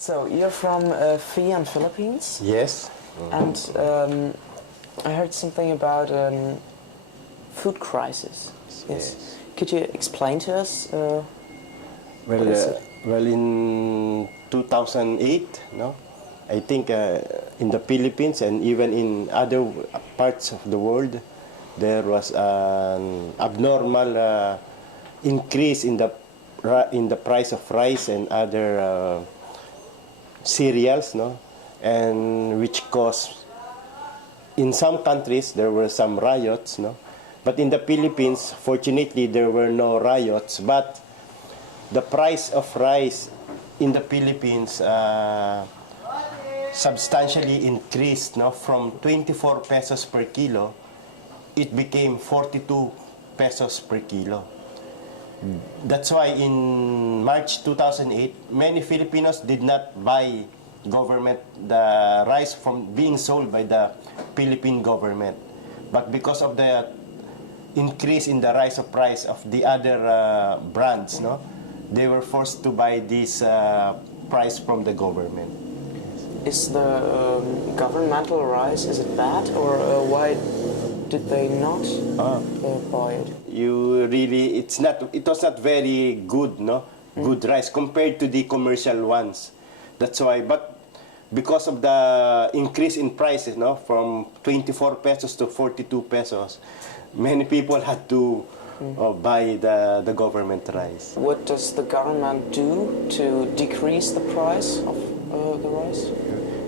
So you're from FIAN, Philippines? Yes. And I heard something about food crisis. Yes. Could you explain to us? What is it? Well, in 2008, no, I think in the Philippines and even in other parts of the world, there was an abnormal increase in the price of rice and other cereals, no, and which caused, in some countries there were some riots, no, but in the Philippines, fortunately, there were no riots, but the price of rice in the Philippines substantially increased, no, from 24 pesos per kilo, it became 42 pesos per kilo. That's why in March 2008, many Filipinos did not buy the rice from being sold by the Philippine government. But because of the increase in the price of the other brands, no, they were forced to buy this price from the government. Is the governmental rice, is it bad, or why did they not buy it? It was not very good, no, good rice compared to the commercial ones. That's why, but because of the increase in prices, no, from 24 pesos to 42 pesos, many people had to buy the government rice. What does the government do to decrease the price of the rice?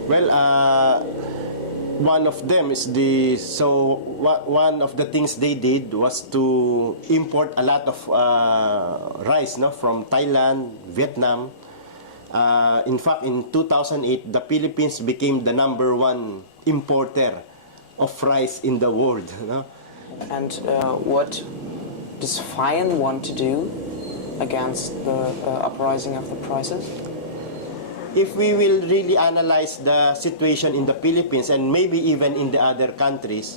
Well, one of them is one of the things they did was to import a lot of rice, no, from Thailand, Vietnam. In fact, in 2008, the Philippines became the #1 importer of rice in the world. No? And what does FIAN want to do against the uprising of the prices? If we will really analyze the situation in the Philippines and maybe even in the other countries,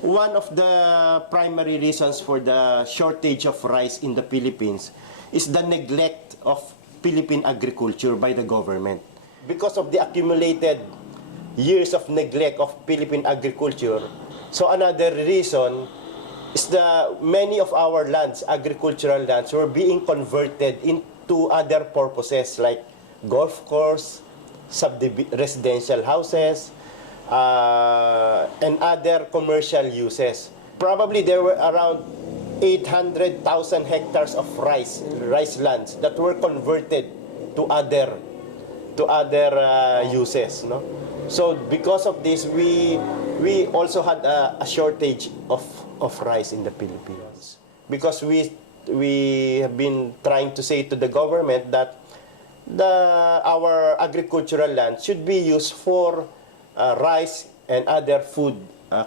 one of the primary reasons for the shortage of rice in the Philippines is the neglect of Philippine agriculture by the government. Because of the accumulated years of neglect of Philippine agriculture, so another reason is many of our lands, agricultural lands, were being converted into other purposes like golf course, residential houses, and other commercial uses. Probably there were around 800,000 hectares of rice lands that were converted to other uses. No? So because of this, we also had a shortage of rice in the Philippines. Because we have been trying to say to the government that our agricultural land should be used for rice and other food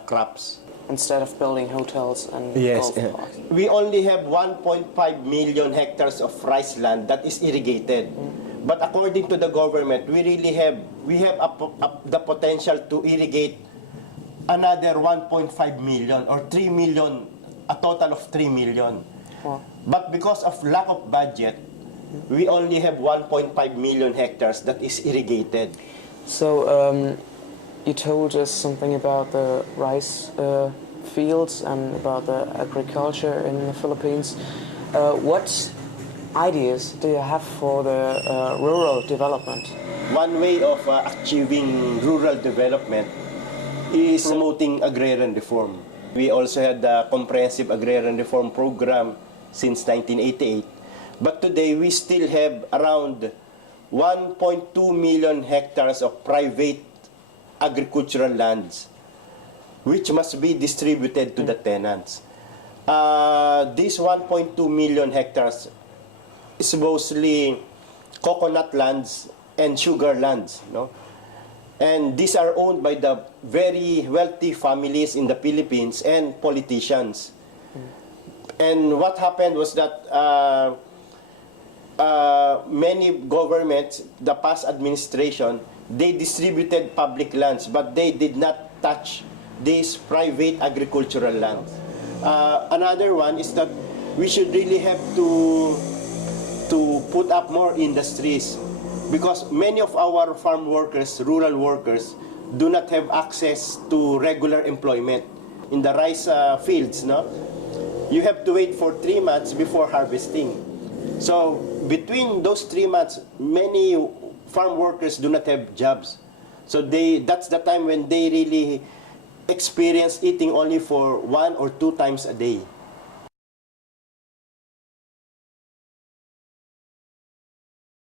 crops. Instead of building hotels and yes, golf parks. We only have 1.5 million hectares of rice land that is irrigated. But according to the government, we have the potential to irrigate another 1.5 million or 3 million, a total of 3 million. Wow. But because of lack of budget, we only have 1.5 million hectares that is irrigated. So you told us something about the rice fields and about the agriculture in the Philippines. What ideas do you have for the rural development? One way of achieving rural development is promoting agrarian reform. We also had the comprehensive agrarian reform program since 1988. But today we still have around 1.2 million hectares of private agricultural lands, which must be distributed to the tenants. This 1.2 million hectares is mostly coconut lands and sugar lands, no? And these are owned by the very wealthy families in the Philippines and politicians. And what happened was that many governments, the past administration, they distributed public lands, but they did not touch these private agricultural lands. Another one is that we should really have to put up more industries because many of our farm workers, rural workers, do not have access to regular employment. In the rice fields, no? You have to wait for 3 months before harvesting. So between those 3 months, many farm workers do not have jobs. So that's the time when they really experience eating only for 1 or 2 times a day.